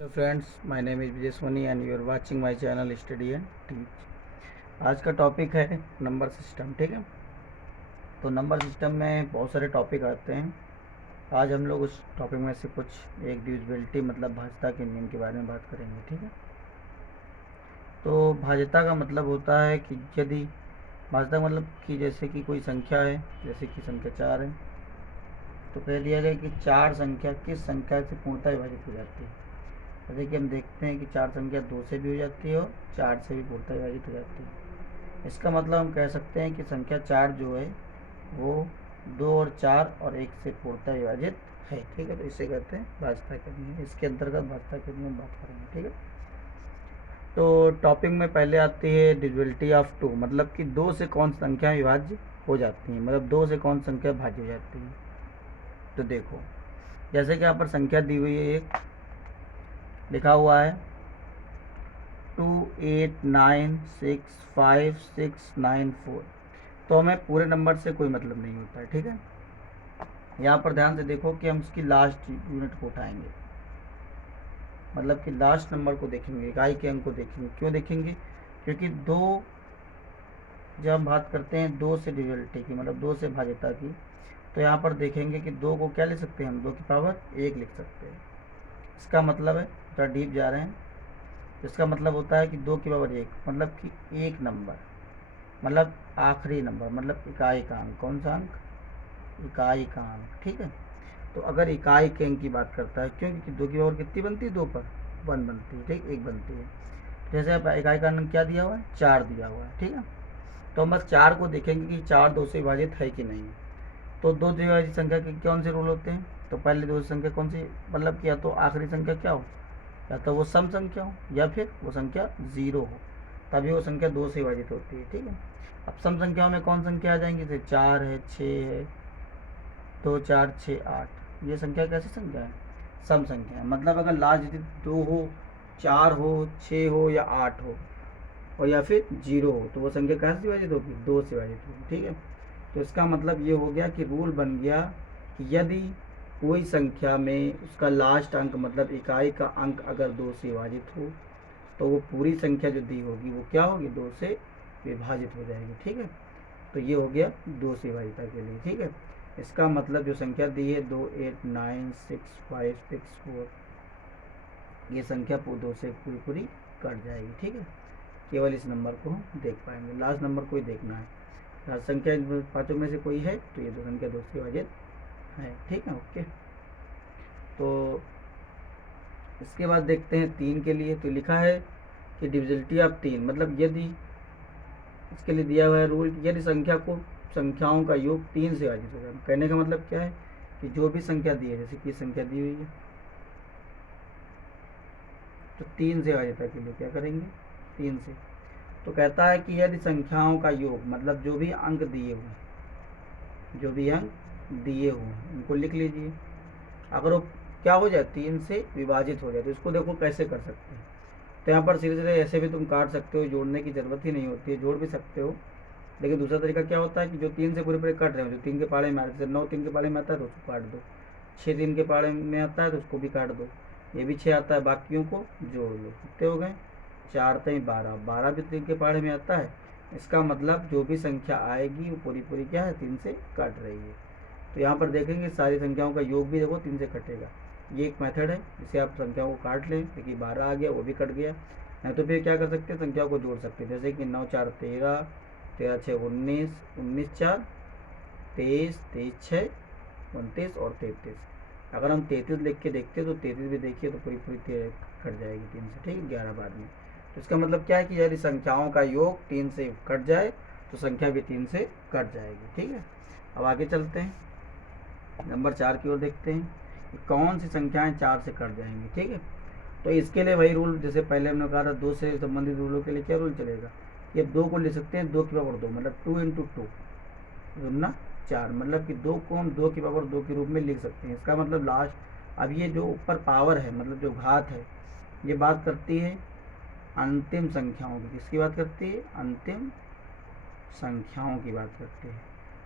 Hello friends, my name is Vijay Soni and you are watching my channel study and teach. आज का topic है number system. ठीक है, तो नंबर सिस्टम में बहुत सारे टॉपिक आते हैं। आज हम लोग उस टॉपिक में से कुछ एक डिविजिबिलिटी मतलब भाज्यता के नियम के बारे में बात करेंगे। ठीक है, तो भाज्यता का मतलब होता है कि यदि भाज्यता मतलब कि जैसे कि कोई संख्या है, जैसे कि संख्या 4 है, तो कह दिया गया कि 4 संख्या किस संख्या से पूर्णतः विभाजित हो जाती है। जैसे कि हम देखते हैं कि 4 संख्या 2 से भी हो जाती है और 4 से भी पूर्णतः विभाजित हो जाती है। इसका मतलब हम कह सकते हैं कि संख्या 4 जो है वो 2 और 4 और 1 से पूर्णतः विभाजित है। ठीक है, तो इसे कहते हैं भाज्यता के नियम। इसके अंतर्गत भाज्यता के नियम बात करेंगे। ठीक है, तो टॉपिक में पहले आती है डिविजिबिलिटी ऑफ 2, मतलब कि 2 से कौन सी संख्या विभाज्य हो जाती है, मतलब 2 से कौन संख्या भाज्य हो जाती है। तो देखो, जैसे कि यहाँ पर संख्या दी हुई है, एक लिखा हुआ है 28965694। तो हमें पूरे नंबर से कोई मतलब नहीं होता है। ठीक है, यहाँ पर ध्यान से देखो कि हम उसकी लास्ट यूनिट को उठाएंगे, मतलब कि लास्ट नंबर को देखेंगे, इकाई के अंक को देखेंगे। क्यों देखेंगे? क्योंकि दो, जब हम बात करते हैं 2 से डिविजिबिलिटी की, मतलब 2 से भाज्यता की, तो यहाँ पर देखेंगे कि 2 को क्या लिख सकते हैं हम, 2 की पावर 1 लिख सकते हैं। इसका मतलब है, थोड़ा डीप जा रहे हैं, इसका मतलब होता है कि 2 की पावर 1 मतलब कि एक नंबर, मतलब आखिरी नंबर, मतलब इकाई का अंक। कौन सा अंक? इकाई का अंक। ठीक है, तो अगर इकाई के अंक की बात करता है, क्यों? क्योंकि 2 की पावर कितनी बनती है? 2 पर 1 बनती है। ठीक, 1 बनती है। जैसे अब इकाई का अंक क्या दिया हुआ है? 4 दिया हुआ है। ठीक है, तो हम बस 4 को देखेंगे कि 4 2 से विभाजित है कि नहीं। तो 2 से विभाजित संख्या के कौन से रूल होते हैं? तो पहले 2 संख्या कौन सी, मतलब कि या तो आखिरी संख्या क्या हो, या तो वो सम संख्या हो, या फिर वो संख्या 0 हो, तभी वो संख्या 2 से विभाजित होती है। ठीक है, अब सम संख्याओं में कौन संख्या आ जाएंगी? जैसे 4 है, 6 है, 2 4 6 8। ये संख्या कैसी संख्या है? सम संख्या है। मतलब अगर लास्ट डिजिट 2 हो, 4 हो, 6 हो या 8 हो, और या फिर 0 हो, तो वो संख्या कहाँ से विभाजित होगी? 2 से विभाजित होगी। ठीक है, तो इसका मतलब ये हो गया कि रूल बन गया कि यदि कोई संख्या में उसका लास्ट अंक मतलब इकाई का अंक अगर 2 से विभाजित हो, तो वो पूरी संख्या जो दी होगी वो क्या होगी? 2 से विभाजित हो जाएगी। ठीक है, तो ये हो गया 2 से विभाजिता के लिए। ठीक है, इसका मतलब जो संख्या दी है 289656 ये संख्या 2 से पूरी पूरी कट जाएगी। ठीक है, केवल इस नंबर को हम देख पाएंगे, लास्ट नंबर को ही देखना है। संख्या इन पाँचों में से कोई है तो ये दो संख्या 2 से विभाजित है। ठीक है, ओके। तो इसके बाद देखते हैं 3 के लिए। तो लिखा है कि डिविजिबिलिटी ऑफ 3, मतलब यदि इसके लिए दिया हुआ है रूल, यदि संख्याओं का योग 3 से विभाजित हो जाए। कहने का मतलब क्या है कि जो भी संख्या दी है, जैसे कि संख्या दी हुई है, तो 3 से विभाजित के लिए क्या करेंगे? 3 से। तो कहता है कि यदि संख्याओं का योग मतलब जो भी अंक दिए हुए, जो भी अंक दिए हुए उनको लिख लीजिए। अगर वो क्या हो जाए? 3 से विभाजित हो जाए, तो इसको देखो कैसे कर सकते हैं। तो यहाँ पर सीधे सीधे ऐसे भी तुम काट सकते हो, जोड़ने की ज़रूरत ही नहीं होती है, जोड़ भी सकते हो। लेकिन दूसरा तरीका क्या होता है कि जो 3 से पूरे पूरे कट रहे हो, जो 3 के पाड़े में आ रहे, जैसे 9 3 के पाड़े में आता है तो उसको काट दो, 6 3 के पाड़े में आता है तो उसको भी काट दो, ये भी 6 आता है, बाकियों को जोड़ लो। कितने हो गए? 4 3 12, 12 भी 3 के पाड़े में आता है। इसका मतलब जो भी संख्या आएगी वो पूरी पूरी क्या है? 3 से कट रही है। तो यहाँ पर देखेंगे सारी संख्याओं का योग भी देखो 3 से कटेगा। ये एक मेथड है जिसे आप संख्याओं को काट लें। देखिए 12 आ गया, वो भी कट गया। नहीं तो फिर क्या कर सकते हैं? संख्याओं को जोड़ सकते हैं, जैसे कि 9 4 13, 13 6 19, 19 4 23, 23 6 29 और 33। अगर हम 33 लिख के देखते तो 33 भी देखिए तो पूरी पूरी कट जाएगी 3 से। ठीक है, 11 बाद में। तो इसका मतलब क्या है कि यदि संख्याओं का योग 3 से कट जाए तो संख्या भी 3 से कट जाएगी। ठीक है, अब आगे चलते हैं, नंबर 4 की ओर देखते हैं कि कौन सी संख्याएं 4 से कट जाएंगी। ठीक है, तो इसके लिए वही रूल जैसे पहले हमने कहा था, 2 से संबंधित रूलों के लिए क्या रूल चलेगा कि अब 2 को ले सकते हैं 2 की पावर 2, मतलब 2 इंटू 2 गुना 4, मतलब कि 2 को हम 2 की पावर 2 के रूप में लिख सकते हैं। इसका मतलब लास्ट, अब ये जो ऊपर पावर है मतलब जो घात है, ये बात करती है अंतिम संख्याओं की। किसकी बात करती है? अंतिम संख्याओं की बात करते हैं।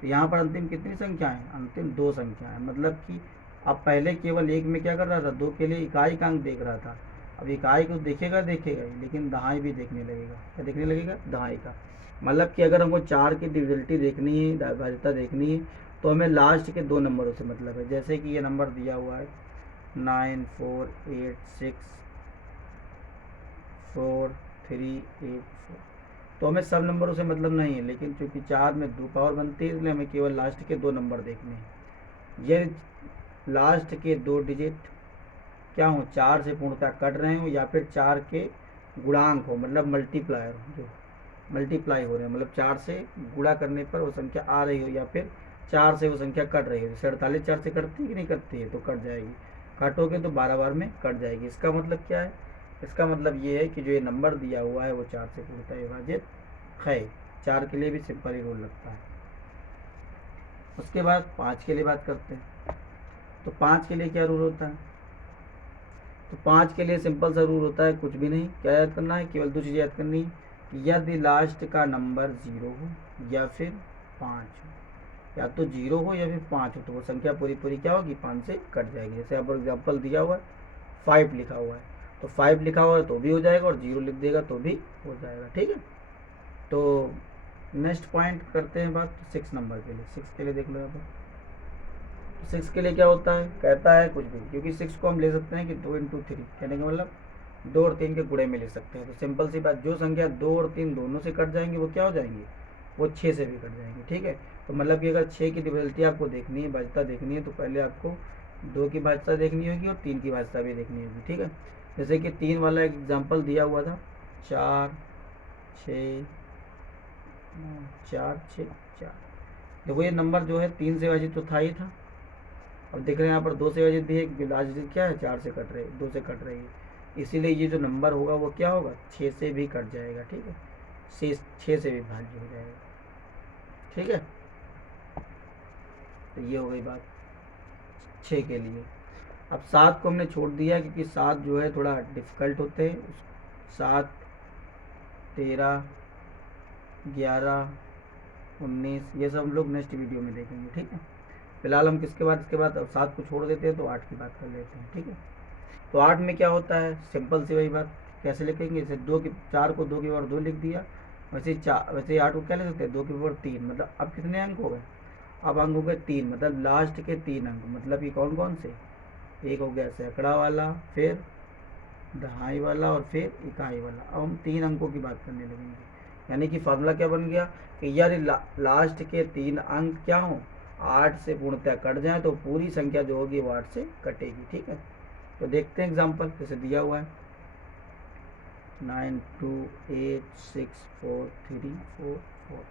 तो यहाँ पर अंतिम कितनी संख्या है? अंतिम 2 संख्या है। मतलब कि अब पहले केवल एक में क्या कर रहा था? 2 के लिए इकाई का अंक देख रहा था, अब इकाई को देखेगा देखेगा ही, लेकिन दहाई भी देखने लगेगा। क्या देखने लगेगा? दहाई का। मतलब कि अगर हमको 4 की डिविजिबिलिटी देखनी है, भाज्यता देखनी है, तो हमें लास्ट के 2 नंबरों से मतलब है। जैसे कि ये नंबर दिया हुआ है 94864384, तो हमें सब नंबरों से मतलब नहीं है, लेकिन चूंकि 4 में 2 पावर बनती है, इसलिए हमें केवल लास्ट के 2 नंबर देखने हैं। ये लास्ट के 2 डिजिट क्या हो, 4 से पूर्णतः कट रहे हो, या फिर 4 के गुणांक हो, मतलब मल्टीप्लायर हो, जो मल्टीप्लाई हो रहे हैं, मतलब 4 से गुणा करने पर वो संख्या आ रही हो, या फिर 4 से वो संख्या कट रही हो। जैसे 48 4 से कटती है कि नहीं कटती है, तो कट जाएगी। काटोगे तो 12 बार में कट जाएगी। इसका मतलब क्या है? इसका मतलब ये है कि जो ये नंबर दिया हुआ है वो 4 से पूर्णतः विभाजित है। 4 के लिए भी सिंपल ही रूल लगता है। उसके बाद 5 के लिए बात करते हैं। तो 5 के लिए क्या रूल होता है? तो 5 के लिए सिंपल सा रूल होता है, कुछ भी नहीं। क्या याद करना है? केवल 2 चीज़ें याद करनी है कि यदि लास्ट का नंबर 0 हो या फिर 5 हो, या तो 0 हो या फिर 5 हो, तो वो संख्या पूरी पूरी क्या होगी? 5 से कट जाएगी। जैसे अब एग्जाम्पल दिया हुआ है 5 लिखा हुआ है, तो 5 लिखा हुआ है तो भी हो जाएगा, और 0 लिख देगा तो भी हो जाएगा। ठीक है। तो नेक्स्ट पॉइंट करते हैं बात 6 नंबर के लिए। 6 के लिए देख लो यहाँ पर। 6 के लिए क्या होता है? कहता है कुछ भी, क्योंकि 6 को हम ले सकते हैं कि 2 इंटू 3, कहने का मतलब 2 और 3 के गुणे में ले सकते हैं। तो सिंपल सी बात, जो संख्या 2 और 3 दोनों से कट जाएंगी वो क्या हो जाएंगी? वो 6 से भी कट जाएंगी। ठीक है। तो मतलब कि अगर 6 की डिविजिबिलिटी आपको देखनी है, भाज्यता देखनी है, तो पहले आपको 2 की भाज्यता देखनी होगी और 3 की भाज्यता भी देखनी होगी। ठीक है। जैसे कि 3 वाला एग्जाम्पल दिया हुआ था 4 6 4 6 4। देखो ये नंबर जो है 3 से विभाजित तो था ही था। अब देख रहे हैं यहाँ पर 2 से विभाजित भी है, क्योंकि लास्ट डिजिट क्या है? 4 से कट रही है, 2 से कट रही है। इसीलिए ये जो नंबर होगा वो क्या होगा? 6 से भी कट जाएगा। ठीक है। 6 से भी भाज्य हो जाएगा। ठीक है। तो ये हो गई बात 6 के लिए। अब 7 को हमने छोड़ दिया, क्योंकि 7 जो है थोड़ा डिफिकल्ट होते हैं। 7 13 11 19 ये सब हम लोग नेक्स्ट वीडियो में देखेंगे। ठीक है। फिलहाल हम किसके बाद, इसके बाद अब 7 को छोड़ देते हैं, तो 8 की बात कर लेते हैं। ठीक है। तो 8 में क्या होता है? सिंपल सी वही बात, कैसे लिखेंगे? जैसे 4 को 2 की पावर 2 लिख दिया, वैसे ही 8 को क्या लिख सकते हैं? 2 की पावर 3। मतलब अब कितने अंक हो गए? अब अंक हो गए 3, मतलब लास्ट के 3 अंक। मतलब ये कौन कौन से? एक हो गया सैकड़ा वाला, फिर दहाई वाला, और फिर इकाई वाला। अब हम 3 अंकों की बात करने लगेंगे। यानी कि फार्मूला क्या बन गया कि यार लास्ट के 3 अंक क्या हों? 8 से पूर्णतः कट जाए, तो पूरी संख्या जो होगी वो 8 से कटेगी। ठीक है। तो देखते हैं एग्जाम्पल, जैसे दिया हुआ है 92864344।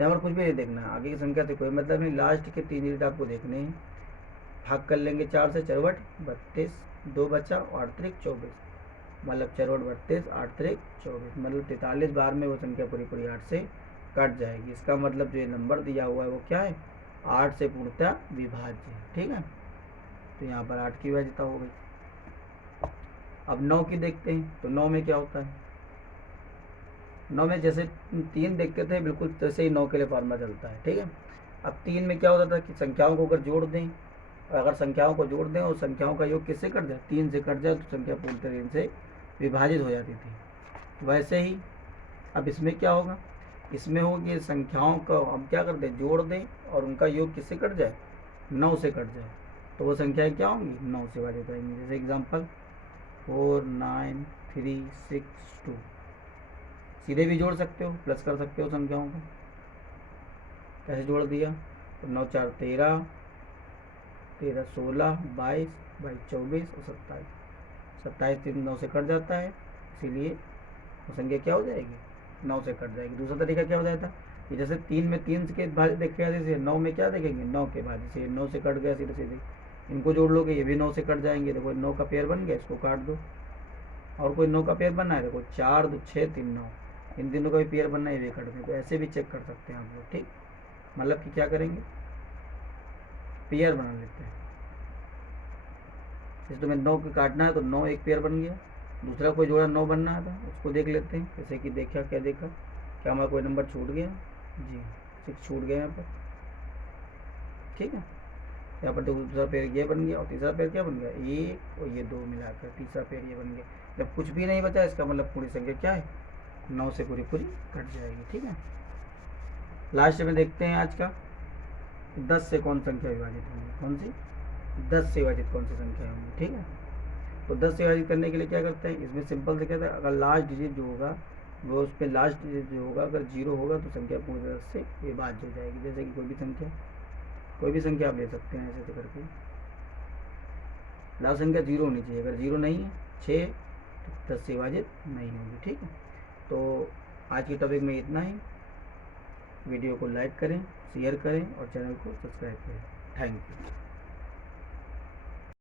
यहाँ पर कुछ भी नहीं देखना है, आगे की संख्या से कोई मतलब नहीं, लास्ट के 3 डिजिट आपको देखने हैं। भाग कर लेंगे 4 से, 4 32, 2 बचा, 8 3 24, मतलब 4 32, 8 3 24, मतलब 43 बार में वो संख्या पूरी पूरी 8 से कट जाएगी। इसका मतलब जो ये नंबर दिया हुआ है वो क्या है? 8 से पूर्णतः विभाज्य है। ठीक है। तो यहाँ पर 8 की विभाज्यता हो गई। अब 9 की देखते हैं। तो 9 में क्या होता है? 9 में जैसे 3 देखते थे, बिल्कुल तैसे ही 9 के लिए फार्मूला चलता है। ठीक है। अब 3 में क्या होता था कि संख्याओं को अगर जोड़ दें, और अगर संख्याओं को जोड़ दें और संख्याओं का योग किससे कट जाए? 3 से कट जाए, तो संख्या पूर्णतः 3 से विभाजित हो जाती थी। वैसे ही अब इसमें क्या होगा? इसमें हो कि संख्याओं का हम क्या कर दें? जोड़ दें, और उनका योग किससे कट जाए? 9 से कट जाए, तो वो संख्याएँ क्या होंगी? 9 से विभाजित होंगी। जैसे एग्जाम्पल 4 9 3 6 2। सीधे भी जोड़ सकते हो, प्लस कर सकते हो संख्याओं को। कैसे जोड़ दिया? तो 9 4 13, 13 16, 22, 22 24 और 27। 27 3 9 से कट जाता है, इसीलिए वो संख्या क्या हो जाएगी? 9 से कट जाएगी। दूसरा तरीका क्या हो जाता है कि जैसे 3 में 3 के भाज्य देखे जैसे 9 में क्या देखेंगे? 9 के भाज्य से 9 से कट गया सीधे सीधे, इनको जोड़ लोगे ये भी 9 से कट जाएंगे। देखो 9 का पेयर बन गया, इसको काट दो। और कोई 9 का पेयर बनना है, देखो 4 2 6 3 9, इन तीनों का भी पेयर बनना है, ये भी कट गए। तो ऐसे भी चेक कर सकते हैं आप लोग। ठीक, मतलब कि क्या करेंगे? पेयर बना लेते हैं। जैसे तुम्हें 9 को काटना है तो 9 एक पेयर बन गया, दूसरा कोई जोड़ा 9 बनना था, उसको देख लेते हैं। जैसे कि देखा, क्या देखा? क्या हमारा कोई नंबर छूट गया? जी 6 छूट गया यहाँ पर। ठीक है। यहाँ पर दूसरा पेयर ये बन गया और तीसरा पेयर क्या बन गया, 1 और ये 2 मिलाकर तीसरा पेयर ये बन गया। जब कुछ भी नहीं बचा इसका मतलब पूरी संख्या क्या है, 9 से पूरी पूरी कट जाएगी। ठीक है, लास्ट में देखते हैं आज का 10 से कौन संख्या विभाजित होंगी, कौन सी 10 से विभाजित कौन सी संख्या होंगी। ठीक है, तो 10 से विभाजित करने के लिए क्या करते हैं, इसमें सिंपल से कहते हैं अगर लास्ट डिजिट जो होगा वो उस पर लास्ट डिजिट जो होगा अगर 0 होगा तो संख्या पूरी 10 से विभाज्य हो जाएगी। जैसे कि कोई भी संख्या आप ले सकते हैं ऐसे करके, लास्ट संख्या 0 होनी चाहिए, अगर 0 नहीं है 6 तो 10 से विभाजित नहीं होगी। ठीक है, तो आज के टॉपिक में इतना ही। वीडियो को लाइक करें, शेयर करें और चैनल को सब्सक्राइब करें। Thank you.